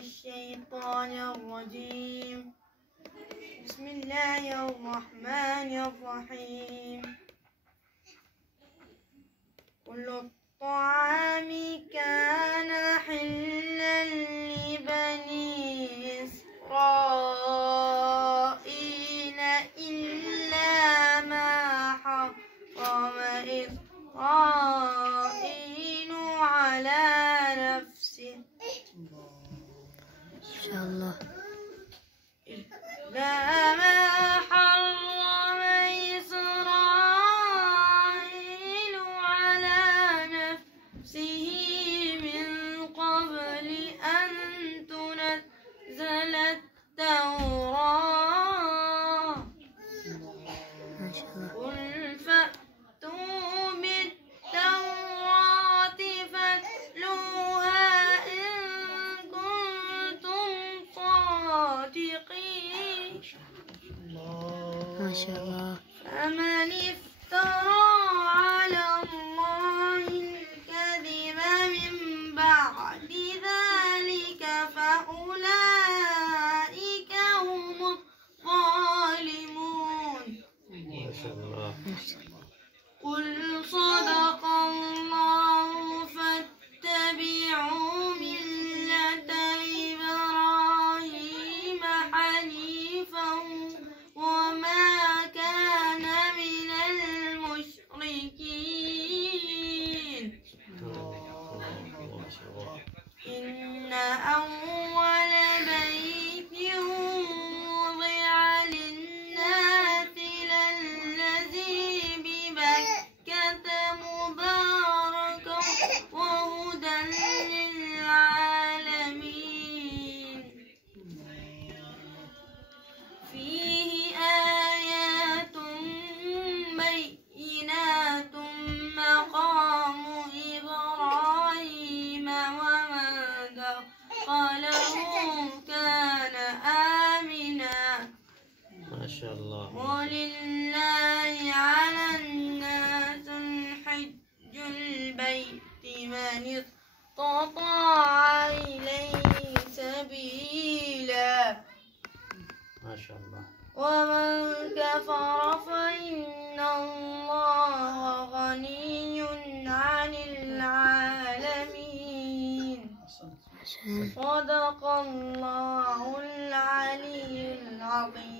الشيطان الرجيم. بسم الله الرحمن الرحيم. كل الطعام كان حلا لبني إسرائيل إلا ما حرم إسرائيل على نفسه إن شاء الله. إلا ما حرم إسرائيل على نفسه من قبل أن تنزل التوراة. ما شاء الله. قل فأتوا بالتوراة فاتلوها إن كنتم صادقين. ما شاء الله. فمن افترى على الله الكذب من بعد ذلك فأولئك هم الظالمون. ما شاء الله. قل صدق الله فاتبعوا ملة إبراهيم حنيفا وما كان من المشركين. إن أول بيت وضع للناس للذي ببكة مباركا وهدى للعالمين. فيه آيات بينات مقام إبراهيم ومن دخله كان آمنا. ما شاء الله. ولله على الناس حج البيت من استطاع إليه سبيلا. ما شاء الله. ومن كفر فإن الله غني عن العالمين. صدق الله العلي العظيم.